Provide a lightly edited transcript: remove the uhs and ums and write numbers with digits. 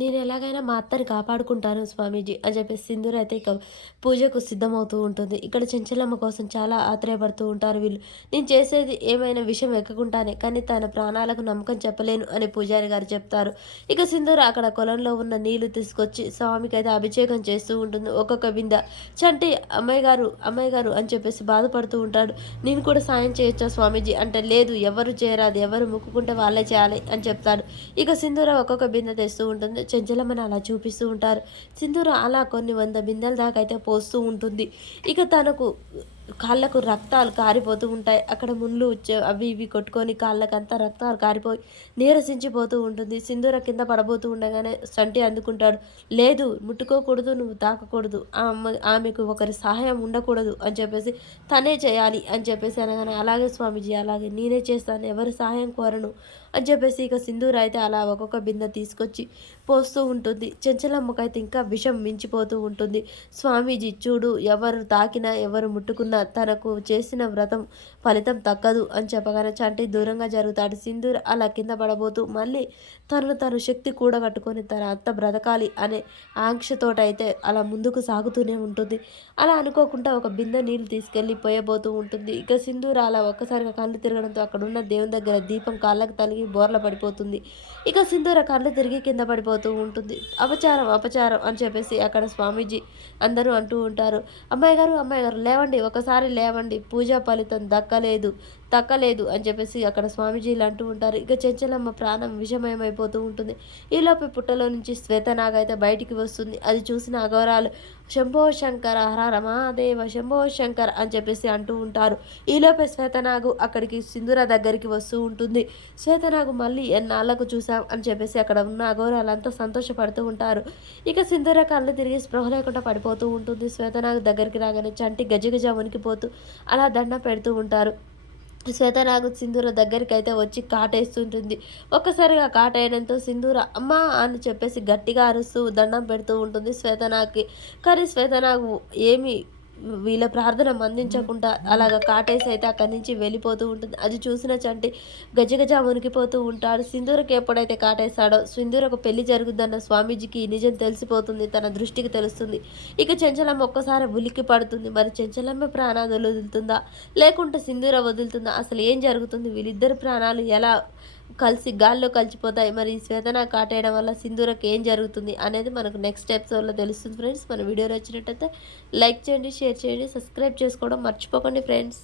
నేను ఎలాగైనా మా అత్తని కాపాడుకుంటాను స్వామీజీ అని చెప్పేసి సింధూర అయితే ఇక పూజకు సిద్ధమవుతూ ఉంటుంది. ఇక్కడ చెంచలమ్మ కోసం చాలా ఆత్రయపడుతూ ఉంటారు వీళ్ళు. నేను చేసేది ఏమైనా విషం ఎక్కకుండానే, కానీ తన ప్రాణాలకు నమ్మకం చెప్పలేను అని పూజారి గారు చెప్తారు. ఇక సింధూర అక్కడ కొలంలో ఉన్న నీళ్లు తీసుకొచ్చి స్వామికైతే అభిషేకం చేస్తూ ఉంటుంది. ఒక్కొక్క బిందె. చంటి అమ్మాయి గారు అని చెప్పేసి బాధపడుతూ ఉంటాడు. నేను కూడా సాయం చేయొచ్చా స్వామీజీ అంటే, లేదు ఎవరు చేయరాదు, ఎవరు మొక్కుకుంటే వాళ్ళే చేయాలి అని చెప్తాడు. ఇక సింధూర ఒక్కొక్క బిందె తెస్తూ ఉంటుంది. చెంచలమ్మని అలా చూపిస్తూ ఉంటారు. సింధూర అలా కొన్ని 100 బిందెల దాకా అయితే పోస్తూ ఉంటుంది. ఇక తనకు కాళ్ళకు రక్తాలు కారిపోతూ ఉంటాయి. అక్కడ ముళ్ళు అవి ఇవి కొట్టుకొని కాళ్ళకంతా రక్తాలు కారిపోయి నీరసించిపోతూ ఉంటుంది. సింధూర కింద పడబోతూ ఉండగానే చంటి అందుకుంటాడు. లేదు ముట్టుకోకూడదు, నువ్వు తాకకూడదు, ఆమెకు ఒకరి సహాయం ఉండకూడదు అని చెప్పేసి తనే చేయాలి అని చెప్పేసి అనగానే, అలాగే స్వామీజీ అలాగే నేనే చేస్తాను, ఎవరి సహాయం కోరను అని చెప్పేసి ఇక సింధూర అయితే అలా ఒక్కొక్క బిందె తీసుకొచ్చి పోస్తూ ఉంటుంది. చెంచలమ్మకైతే ఇంకా విషం మించిపోతూ ఉంటుంది. స్వామీజీ చూడు, ఎవరు తాకినా ఎవరు ముట్టుకున్నా తనకు చేసిన వ్రతం ఫలితం దక్కదు అని చెప్పగానే చంటి దూరంగా జరుగుతాడు. సింధూర అలా కింద పడబోతూ మళ్ళీ తను శక్తి కూడగట్టుకొని తన అత్త బ్రతకాలి అనే ఆంక్షతోటైతే అలా ముందుకు సాగుతూనే ఉంటుంది. అలా అనుకోకుండా ఒక బిందె నీళ్ళు తీసుకెళ్ళి పోయబోతూ ఉంటుంది. ఇక సింధూర అలా ఒక్కసారిగా కళ్ళు తిరగడంతో అక్కడున్న దేవుని దగ్గర దీపం కాళ్ళకు తలిగి బోర్ల పడిపోతుంది. ఇక సింధూర కళ్ళు తిరిగి కింద పడిపోతూ ఉంటుంది. అపచారం అపచారం అని చెప్పేసి అక్కడ స్వామీజీ అందరూ అంటూ ఉంటారు. అమ్మాయి గారు లేవండి, ఒకసారి లేవండి, పూజా ఫలితం దక్కలేదు అని చెప్పేసి అక్కడ స్వామీజీలు అంటూ ఉంటారు. ఇక చెంచలమ్మ ప్రాణం విషమయమైపోతూ ఉంటుంది. ఈలోపు పుట్టలో నుంచి శ్వేతనాగ అయితే బయటికి వస్తుంది. అది చూసిన అఘోరాలు శంభో శంకర హర హర మహాదేవ శంభో శంకర్ అని చెప్పేసి అంటూ ఉంటారు. ఈలోపే శ్వేతనాగు అక్కడికి సింధూర దగ్గరికి వస్తూ ఉంటుంది. శ్వేతనాగు మళ్ళీ ఎన్నాళ్లకు చూసాం అని చెప్పేసి అక్కడ ఉన్న అఘోరాలంతా సంతోషపడుతూ ఉంటారు. ఇక సింధూర కళ్ళు తిరిగి స్పృహ లేకుండా పడిపోతూ ఉంటుంది. శ్వేతనాగు దగ్గరికి రాగానే చంటి గజగజ వణికిపోతూ అలా దండం పెడుతూ ఉంటారు. శ్వేతనాగు సింధూర దగ్గరికైతే వచ్చి కాటేస్తుంటుంది. ఒక్కసారిగా కాటేయడంతో సింధూర అమ్మా అని చెప్పేసి గట్టిగా అరుస్తూ దండం పెడుతూ ఉంటుంది శ్వేతనాగుకి. కానీ శ్వేతనాగు ఏమి వీళ్ళ ప్రార్థన మందించకుండా అలాగ కాటేసి అయితే అక్కడి నుంచి వెళ్ళిపోతూ ఉంటుంది. అది చూసిన చంటి గజగజ వణికిపోతూ ఉంటాడు. సింధూరకి ఎప్పుడైతే కాటేశాడో సింధూరకు పెళ్లి జరుగుద్దన్న స్వామీజీకి ఈ నిజం తెలిసిపోతుంది. తన దృష్టికి తెలుస్తుంది. ఇక చెంచలమ్మ ఒక్కసారి ఉలిక్కి పడుతుంది. మరి చెంచలమ్మ ప్రాణాలు వదులుతుందా, లేకుంటే సింధూర వదులుతుందా, అసలు ఏం జరుగుతుంది, వీళ్ళిద్దరు ప్రాణాలు ఎలా కలిసి గాల్లో కలిసిపోతాయి, మరి శ్వేతన కాటేయడం వల్ల సింధూరకి ఏం జరుగుతుంది అనేది మనకు నెక్స్ట్ ఎపిసోడ్లో తెలుస్తుంది ఫ్రెండ్స్. మన వీడియో నచ్చినట్టయితే లైక్ చేయండి, షేర్ చేయండి, సబ్స్క్రైబ్ చేసుకోవడం మర్చిపోకండి ఫ్రెండ్స్.